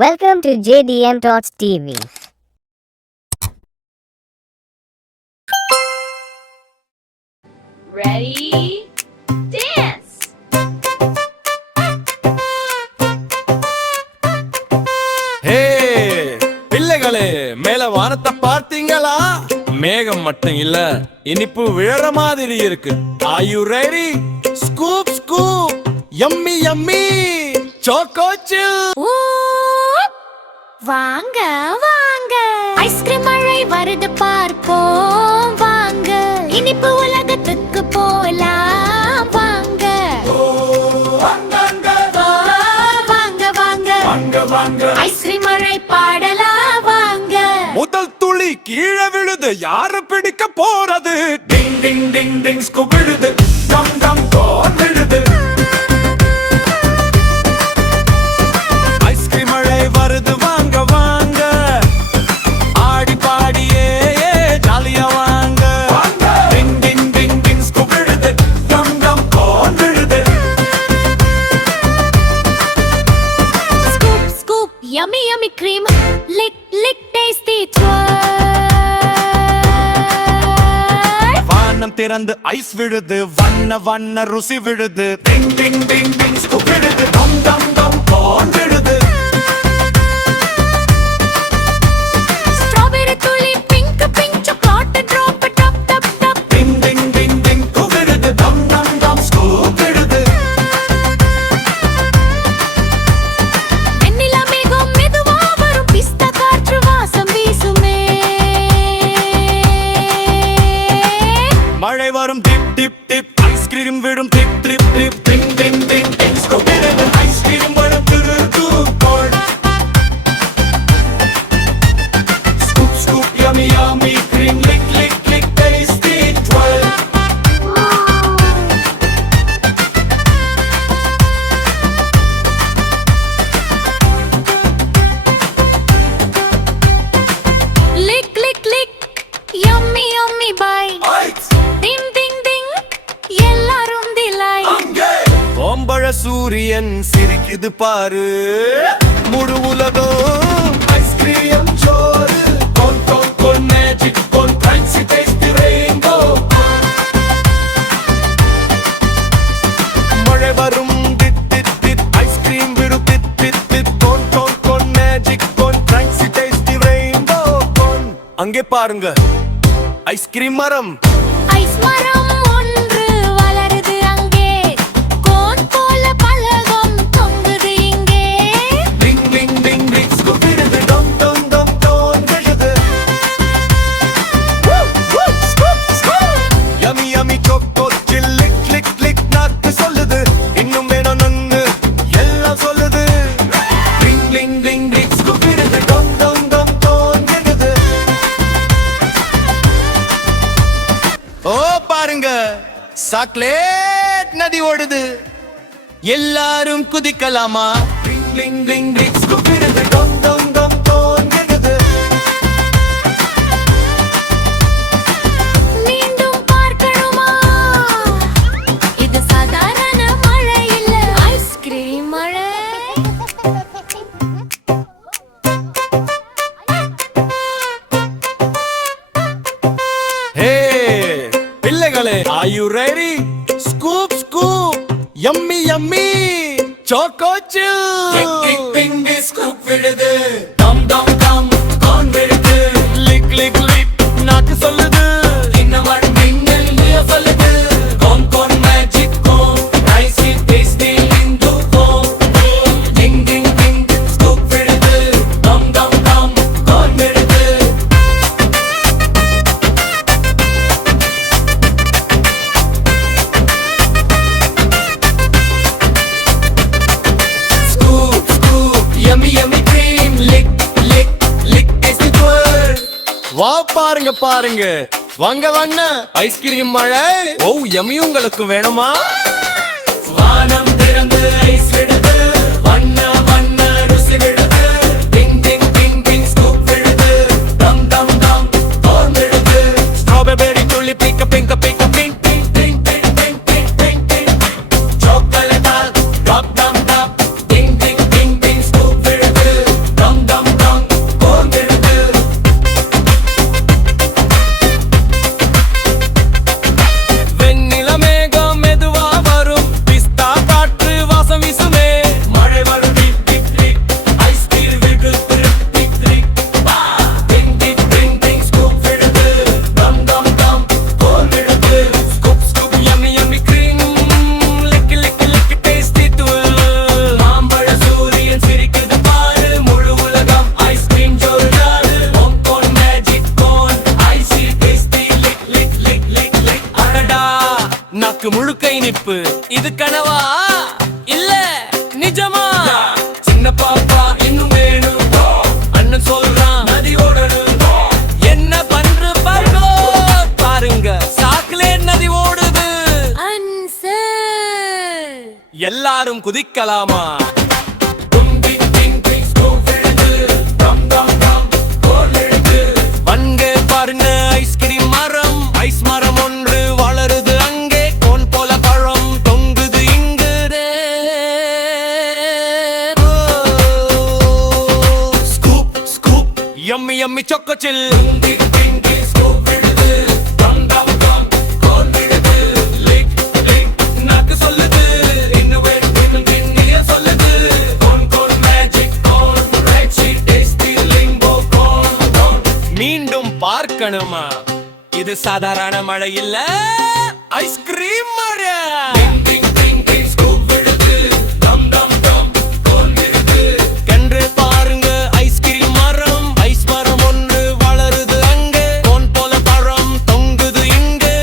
Welcome to JDM Talks TV. Ready? Dance! Hey, பிள்ளைகளே மேல வானத்தை பார்த்தீங்களா? மேகம் மட்டும் இல்ல, இனிப்பு விழற மாதிரி இருக்கு. Are you ready? Scoop scoop, yummy yummy, choco chill. வாங்க வாங்க ஐஸ்கிரீம் மழை வருது பார்ப்போம் வாங்க இனிப்பு உலகத்துக்கு போலாம் வாங்க வாங்க வாங்க ஐஸ்கிரீம் மழை பாடலாம் வாங்க முதல் துளி கீழே விழுது, யாரு பிடிக்க போறது? டிங் டிங் டிங் டிங் ஸ்கூப் விழுது, டம் டம் கோன் விழுது. ஐஸ்கிரீம் மழை வருது, வாங்க வாங்க ஆடி பாடியே ஜாலியா வாங்க. டிங் டிங் டிங் டிங் ஸ்கூப் விழுது, டம் டம் கோன் விழுது. Scoop scoop yummy yummy cream lick lick tasty twirl வானம் திறந்து ஐஸ் விழுது, வண்ண வண்ண ருசி விழுது. டிங் டிங் டிங் டிங் ஸ்கூப் விழுது, டம் டம் டம் கோன் விழுது. strawberry துளி pink pink chocolate drop top top top டிங் டிங் டிங் டிங் ஸ்கூப் விழுது, டம் டம் டம் ஸ்கூப் விழுது. வெண்ணிலா மேகம் மெதுவா வரும் பிஸ்தா காற்று வாசம் வீசுமே மழை வரும் டிப் டிப் டிப், ஐஸ்கிரீம் விடும் டிப் டிப் டிப். டிங் டிங் டிங் டிங் ஸ்கூப் விழுது, ஐஸ்கிரீம் வரும் திரு cone. Scoop scoop yummy yummy cream lick lick lick tasty twirl. lick lick lick yummy yummy bite ice ding ding ding எல்லாரும் திலாய் ஓம்பழ சூரியன் சிரிக்குது பாரு, முழு உலகம் ஐஸ்கிரீம் சோறு. Cone cone cone magic cone crunchy tasty rainbow. மழை வரும் தித் தித் தித், ஐஸ்கிரீம் விடும் தித் தித் தித். Cone cone cone magic cone crunchy tasty rainbow cone. அங்கே பாருங்க ஐஸ்கிரீம் மரம். ஐஸ் மரம் ஒன்று வளருது அங்கே கோன் போல பலகம் தொங்குது இங்கே டிங் டிங் டிங் டிங் ஸ்கூப் விழுது, டம் டம் டம் கோன் விழுது. Yummy yummy choco chill lick lick lick நாக்கு சொல்லுது, இன்னும் வேணும் நன்னு எல்லாம் சொல்லுது. டிங் டிங் டிங் டிங் ஸ்கூப் விழுது, டம் டம் டம் கோன் விழுது. ஓ பாருங்க சாக்லேட் நதி ஓடுது, எல்லாரும் குதிக்கலாமா? டிங் டிங் டிங் டிங் ஸ்கூப் விழுது, டம் டம் டம் கோன் விழுது. மீண்டும் பார்க்கணுமா இது சாதாரண மழை இல்ல ஐஸ்கிரீம் மழை Hey, பிள்ளைகளே, are you ready? Scoop, scoop, yummy, yummy, choco chill. Ding, ding, ding, ding, scoop விழுது, dum, dum, dum, corn விழுது. Lick, lick, lick, நாக்கு சொல்லுது, இன்னும் one mingle நீய சொல்லுது. Corn, corn, magic corn, icy, tasty, Hindu corn. Ding, ding, ding, scoop விழுது, dum, dum, dum, corn விழுது. Scoop, scoop, yummy, yummy cream, lick, lick, lick, tasty twirl. வா பாருங்க பாருங்க, வாங்க வாங்க ஐஸ்கிரீம் மழை. ஓ யம்மி, உங்களுக்கு வேணுமா? வானம் திறந்து ஐஸ் விடுது, வண்ண வண்ண ருசி விடுது. டிங் டிங் டிங் டிங் ஸ்கூப் விடுது, டம் டம் டம் கோன் விடுது. ஸ்ட்ராபெர்ரி துளி பிக்க பிங்க பிக்க பிங் பிங் பிங் பிங் பிங் பிங் பிங் பிங். சாக்லேட் டாப் டம் டம், டிங் டிங் டிங் டிங் ஸ்கூப் விழுது. முழுக்க இனிப்பு இது கனவா இல்ல நிஜமா சின்ன பாப்பா இன்னும் வேணும் அண்ணன் சொல்றான் நதி ஓடணும் என்ன பண்ற பாருங்க பாருங்க சாக்லேட் நதி ஓடுது ஆன்சர் எல்லாரும் குதிக்கலாமா அங்கே பாருங்க ஐஸ்கிரீம் மரம் ஐஸ் மரம் ஒன்று வளருது அங்கே கோன் போல பழம் தொங்குது இங்கு ஸ்கூப் ஸ்கூப் யம்மி யம்மி சொக்கோச்சில் மீண்டும் பார்க்கணுமா இது சாதாரண மழை இல்ல ஐஸ்கிரீம் மழை கன்று பாருங்க ஐஸ்கிரீம் மரம் ஐஸ் மரம் ஒன்று வளருது அங்கே கோன் போல பழம் தொங்குது இங்கு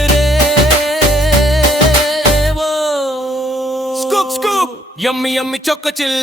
ஸ்கூப் ஸ்கூப் யம்மி யம்மி சொக்கோச்சில்